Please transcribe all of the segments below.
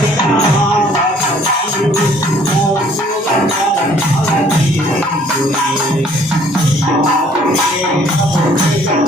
Thank you.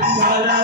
శరణమయ్యప్ప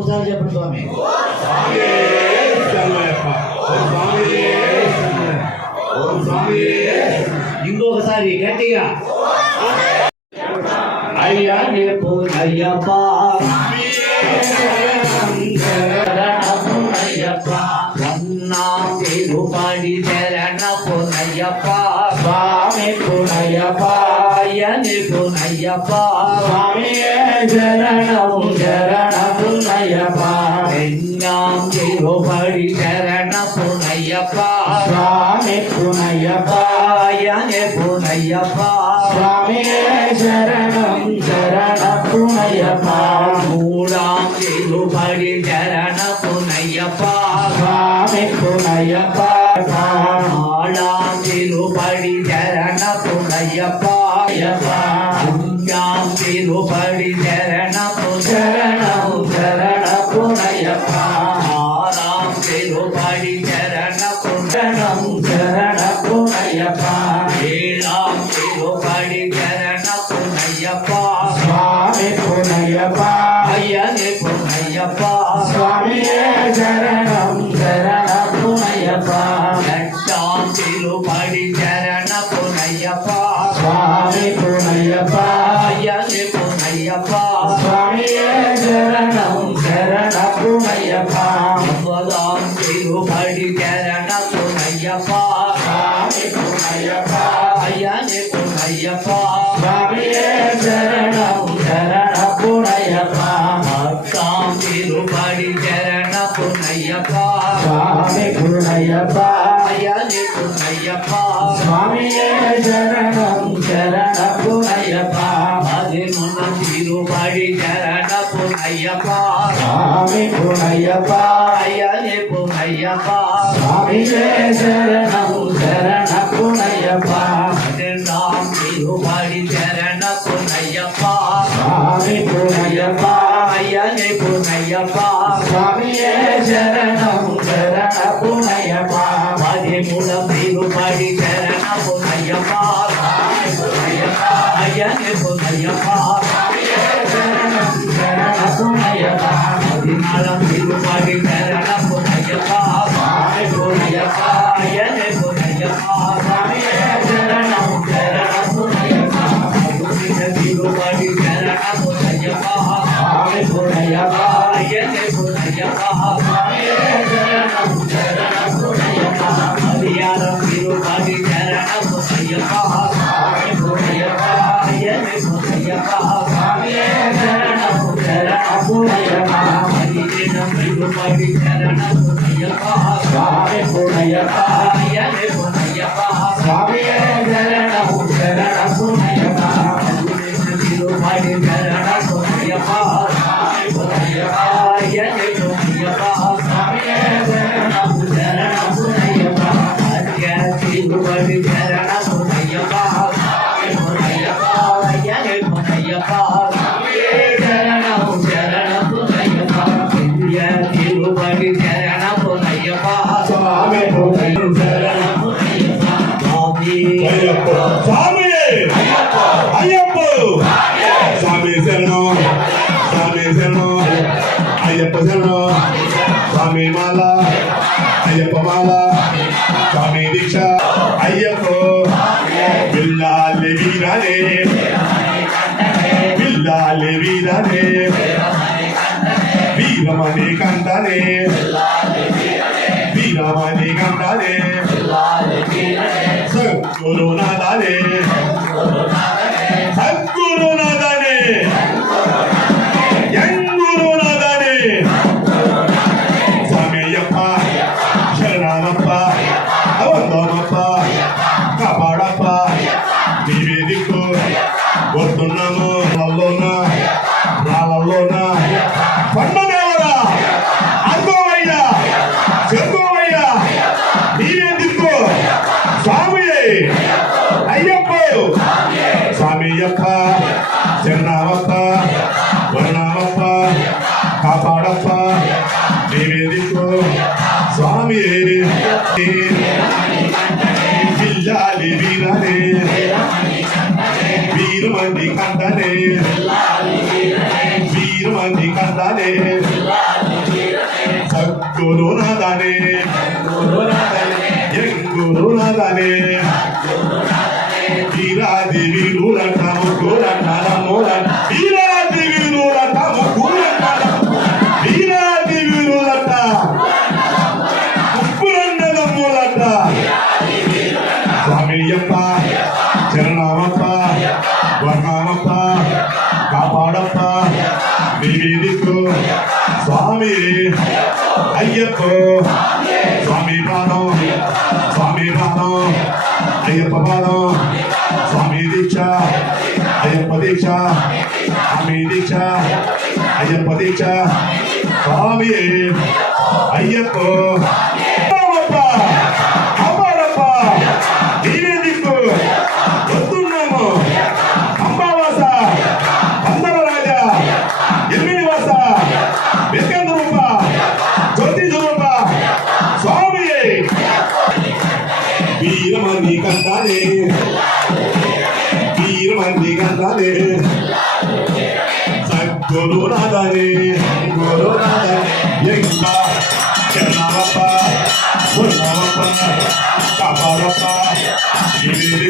మూడు సార్లు చెప్పండి స్వామి ఇంకొకసారి గట్టిగా అయ్యా నేను అయ్యప్ప అయ్యప్ప నా పేరు పాడి చరణ పునయ్యప్ప స్వామి పునయ్యప్ప అయ్యని పునయ్యప్ప స్వామి చరణం చరణ తిరుపడి చరణపు అయ్యప్ప. స్వామి పునయ్యప్ప. అయ్యని పునయ్యప్ప. స్వామి శరణము శరణపు అయ్యప్ప తిరుపడి स्वामी mandi kandane veer mandi kandane sat guru nadane guru nadane jag guru nadane சந்திச்சா சாமியே ஐயப்போ.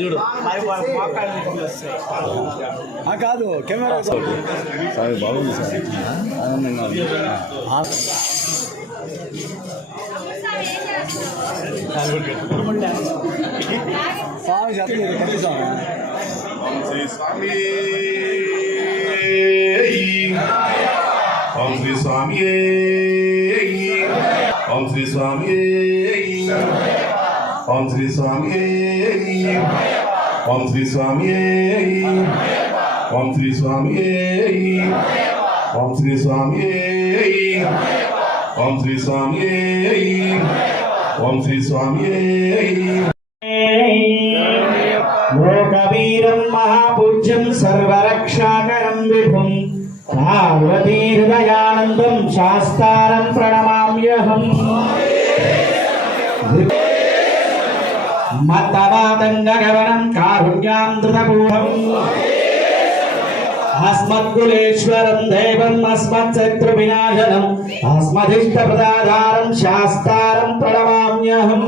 చూడు కాదు కెమెరా సార్ బాగుంది సార్. ఆనందంగా ఉంది స్వామి. స్వామి. స్వామి స్వామి. श्री स्वामी ओम श्री स्वामी ओम श्री स्वामी ओम श्री स्वामी ओम श्री स्वामी ओम श्री स्वामी ओम श्री स्वामी लोकवीरं महापूज्यं सर्वरक्षाकरं विभुम्। పార్వతీ హృదయానందం శాస్తారం ప్రణమామ్యహం మత్తవాదంగగవనం కారుణ్యామృతపూహం అస్మద్గులేశ్వరం దేవం అస్మచ్చత్రువినాశనం అస్మదిష్టప్రదాధారం శాస్తారం ప్రణమామ్యహం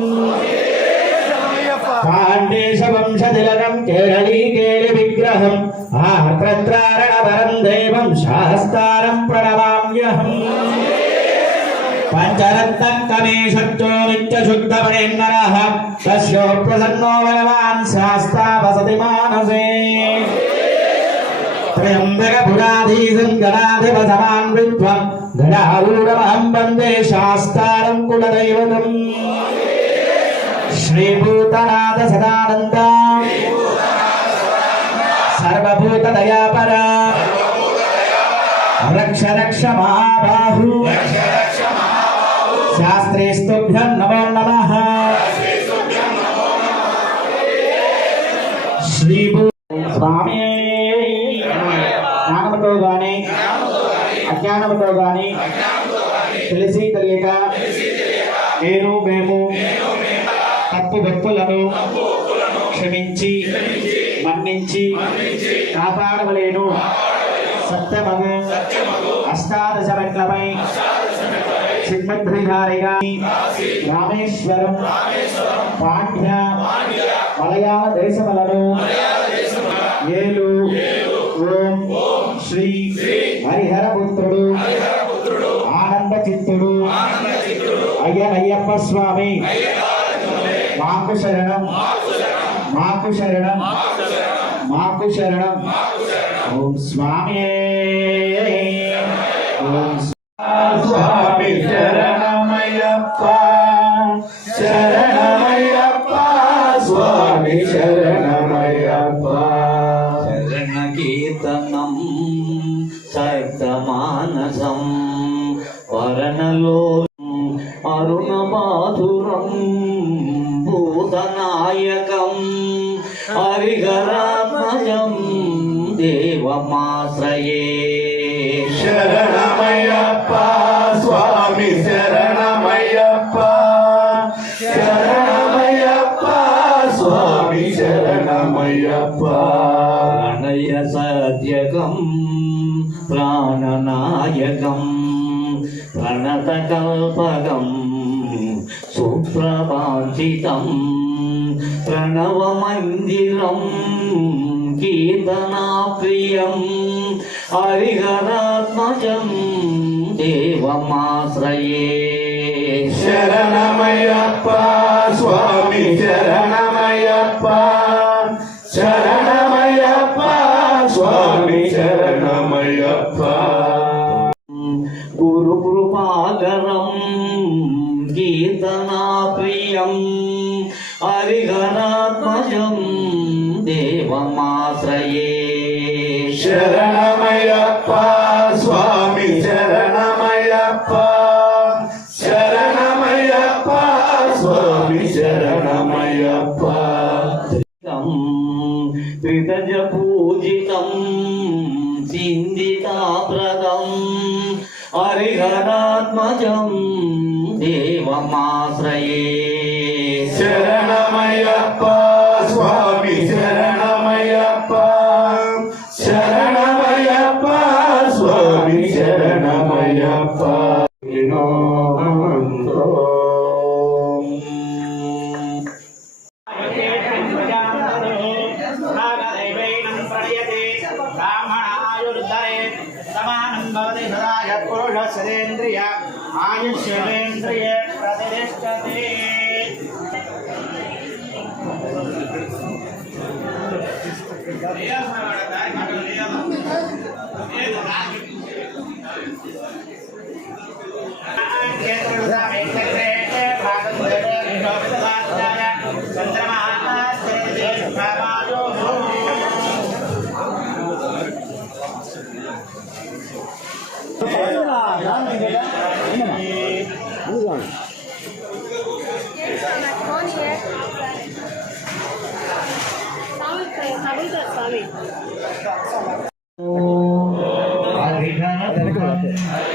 పాండేశ వంశతిలకం కేరళీ కేలి విగ్రహం ఆర్ద్రారణవరం దైవం శాస్తారం ప్రణమామ్యహం పంచరత్నం కమేశో నిత్యశుద్ధమణేన్నరః తస్యో ప్రసన్నో బలవాన్ శాస్తా వసతి మానసే. త్రయంబకపురాధీశం గణాధిపసమాన్ విద్వం. గణారూఢమహం వందే శాస్తారం కులదైవతం. శ్రీభూతనాథ సదానంద. సర్వభూత దయాపర రక్ష రక్ష మహాబాహు శాస్త్రేస్తుభ్యం నమో నమ. శ్రీభూ స్వామి. జ్ఞానముతో గాని అజ్ఞానముతో గాని తెలిసి తెలియక నేను మేము తప్పు భక్తులను క్షమించి మన్నించి కాపాడవలేను. సత్యమగు అష్టాదశ మెట్లపై చిన్మద్రిధారిగా రామేశ్వరం పాఠ్య మలయాళ దేశములను ఏలు ఓం శ్రీ హరిహరపుత్రుడు ఆనంద చిత్తుడు అయ్యనయ్యప్ప స్వామి మాకు శరణం. మాకు శరణం. మాకు శరణం. ఓం స్వామి సద్యకం ప్రాణనాయకం ప్రణతకల్పకం సుప్రభాషితం ప్రణవమందిరం కీర్తనాప్రియం హరిహరాత్మజం దేవమాశ్రయే. శరణమయ్యప్ప స్వామి శరణ. அபயம் ஹரிகராத்மஜம் தேவமாசிரயே. சரணமயப்பா यत्पुरुषसरेन्द्रिय आयुष्येन्द्रिये प्रतिष्ठते ೇತ್ರ Oh, I'll be done.